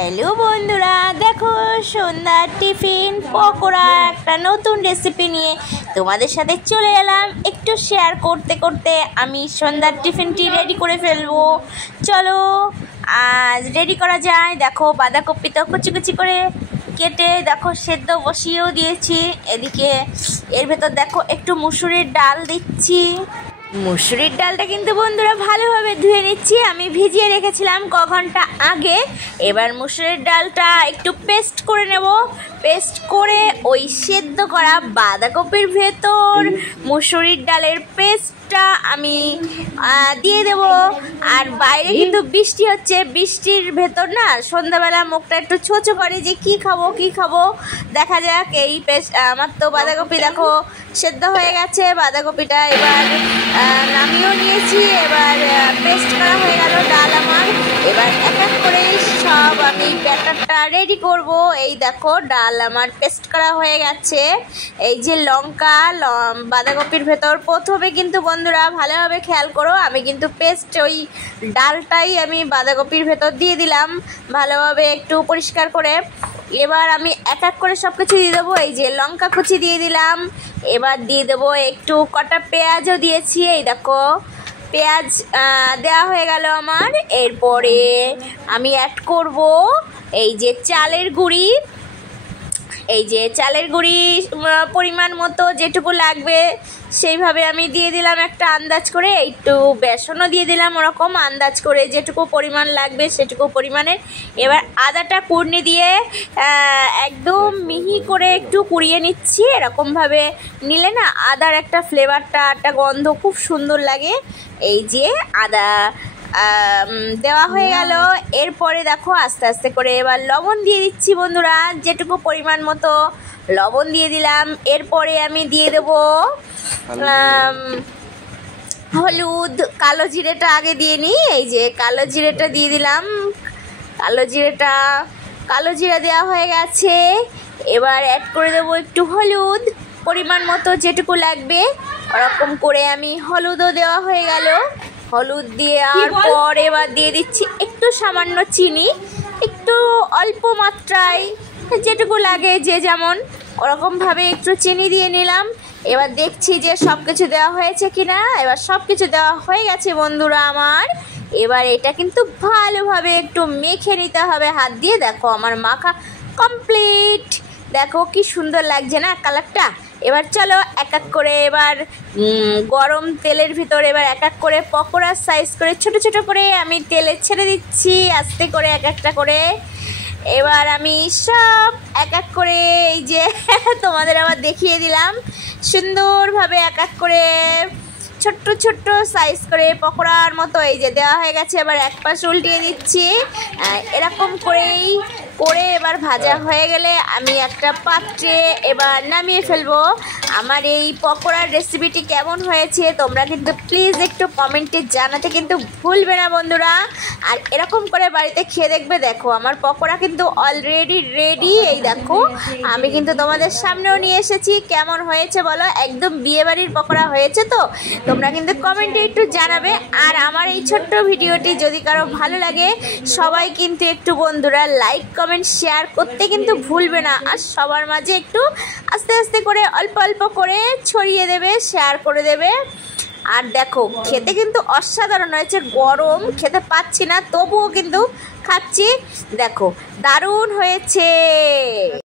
Hello বন্ধুরা, দেখো সন্ধ্যার টিফিন পকোড়া একটা নতুন রেসিপি নিয়ে তোমাদের সাথে চলে এলাম। একটু শেয়ার করতে করতে আমি সন্ধ্যার টিফিনটি রেডি করে ফেলবো। চলো আজ রেডি করা যায়। দেখো বাঁধাকপি তো কুচি কুচি করে কেটে দেখো সেদ্ধ বসিয়েও দিয়েছি। এদিকে এর ভেতর দেখো একটু মুসুরির ডাল দিচ্ছি। মুসুরির ডালটা কিন্তু বন্ধুরা ভালোভাবে ধুয়ে নিচ্ছি, আমি ভিজিয়ে রেখেছিলাম ক ঘন্টা আগে। এবার মুসুরির ডালটা একটু পেস্ট করে নেব। পেস্ট করে ওই সেদ্ধ করা বাঁধাকপির ভেতর মুসুরির ডালের পেস্টটা আমি দিয়ে দেব। আর বাইরে কিন্তু বৃষ্টি হচ্ছে, বৃষ্টির ভেতর না সন্ধ্যাবেলা মুখটা একটু ছোচো করে যে কি খাবো। দেখা যাক। এই পেস্ট আমার তো বাঁধাকপি দেখো সেদ্ধ হয়ে গেছে, বাঁধাকপিটা এবার নামিয়েও নিয়েছি। এবার পেস্ট করা হয়ে গেল ডাল আমার। এবার এক এক করে সব আমি ব্যাটারটা রেডি করব। এই দেখো ডাল আমার পেস্ট করা হয়ে গেছে। এই যে লঙ্কা বাঁধাকপির ভেতর প্রথমে কিন্তু বন্ধুরা ভালোভাবে খেয়াল করো, আমি কিন্তু পেস্ট ওই ডালটাই আমি বাঁধাকপির ভেতর দিয়ে দিলাম ভালোভাবে একটু পরিষ্কার করে। এবার আমি এক এক করে সব কিছু দিয়ে দেবো। এই যে লঙ্কা কুচি দিয়ে দিলাম। এবার দিয়ে দেবো একটু কটা পেঁয়াজও দিয়েছি। এই দেখো পেঁয়াজ দেওয়া হয়ে গেল আমার। এরপরে আমি অ্যাড করব এই যে চালের গুঁড়ি। এই যে চালের গুঁড়ি পরিমাণ মতো যেটুকু লাগবে সেইভাবে আমি দিয়ে দিলাম একটা আন্দাজ করে। একটু বেসনও দিয়ে দিলাম ওরকম আন্দাজ করে, যেটুকু পরিমাণ লাগবে সেটুকু পরিমাণের। এবার আদাটা কুড়নি দিয়ে একদম মিহি করে একটু কুড়িয়ে নিচ্ছি। এরকমভাবে নিলে না আদার একটা ফ্লেভারটা, একটা গন্ধ খুব সুন্দর লাগে। এই যে আদা দেওয়া হয়ে গেল। এরপরে দেখো আস্তে আস্তে করে এবার লবণ দিয়ে দিচ্ছি বন্ধুরা, যেটুকু পরিমাণ মতো লবণ দিয়ে দিলাম। এরপরে আমি দিয়ে দেব হলুদ। কালো জিরেটা আগে দিয়ে নিই। এই যে কালো জিরেটা দিয়ে দিলাম। কালো জিরা দেওয়া হয়ে গেছে। এবার অ্যাড করে দেবো একটু হলুদ পরিমাণ মতো যেটুকু লাগবে ওরকম করে। আমি হলুদও দেওয়া হয়ে গেল। হলুদ দেওয়ার পর এবার দিয়ে দিচ্ছি একটু সামান্য চিনি, একটু অল্প মাত্রায় যেটুকু লাগে যে যেমন ওরকমভাবে একটু চিনি দিয়ে নিলাম। এবার দেখছি যে সব কিছু দেওয়া হয়েছে কিনা। এবার সব কিছু দেওয়া হয়ে গেছে বন্ধুরা আমার। এবার এটা কিন্তু ভালোভাবে একটু মেখে নিতে হবে হাত দিয়ে। দেখো আমার মাখা কমপ্লিট। দেখো কি সুন্দর লাগছে না কালারটা। এবার চলো এক এক করে এবার গরম তেলের ভিতর এবার এক এক করে পকোড়ার সাইজ করে ছোট ছোট করে আমি তেলে ছেড়ে দিচ্ছি আস্তে করে এক একটা করে। এবার আমি সব এক এক করে এই যে তোমাদের আবার দেখিয়ে দিলাম সুন্দরভাবে এক এক করে ছোট্ট ছোট্ট সাইজ করে পকোড়ার মতো এই যে দেওয়া হয়ে গেছে। এবার এক পাশ উল্টিয়ে দিচ্ছি। এরকম করেই করে এবার ভাজা হয়ে গেলে আমি একটা পাত্রে এবার নামিয়ে ফেলবো। আমার এই পকোড়ার রেসিপিটি কেমন হয়েছে তোমরা কিন্তু প্লিজ একটু কমেন্টে জানাতে কিন্তু ভুলবে না বন্ধুরা। আর এরকম করে বাড়িতে খেয়ে দেখবে। দেখো আমার পকোড়া কিন্তু অলরেডি রেডি। এই দেখো আমি কিন্তু তোমাদের সামনেও নিয়ে এসেছি। কেমন হয়েছে বলো? একদম বিয়েবাড়ির পকোড়া হয়েছে তো? তোমরা কিন্তু কমেন্টে একটু জানাবে। আর আমার এই ছোট্ট ভিডিওটি যদি কারো ভালো লাগে সবাই কিন্তু একটু বন্ধুরা লাইক কমেন্ট শেয়ার করতে কিন্তু ভুলবে না। আর সবার মাঝে একটু আস্তে আস্তে করে অল্প অল্প করে ছড়িয়ে দেবে, শেয়ার করে দেবে। আর দেখো খেতে কিন্তু অসাধারণ হয়েছে। গরম খেতে পাচ্ছি না তবুও কিন্তু খাচ্ছি। দেখো দারুণ হয়েছে।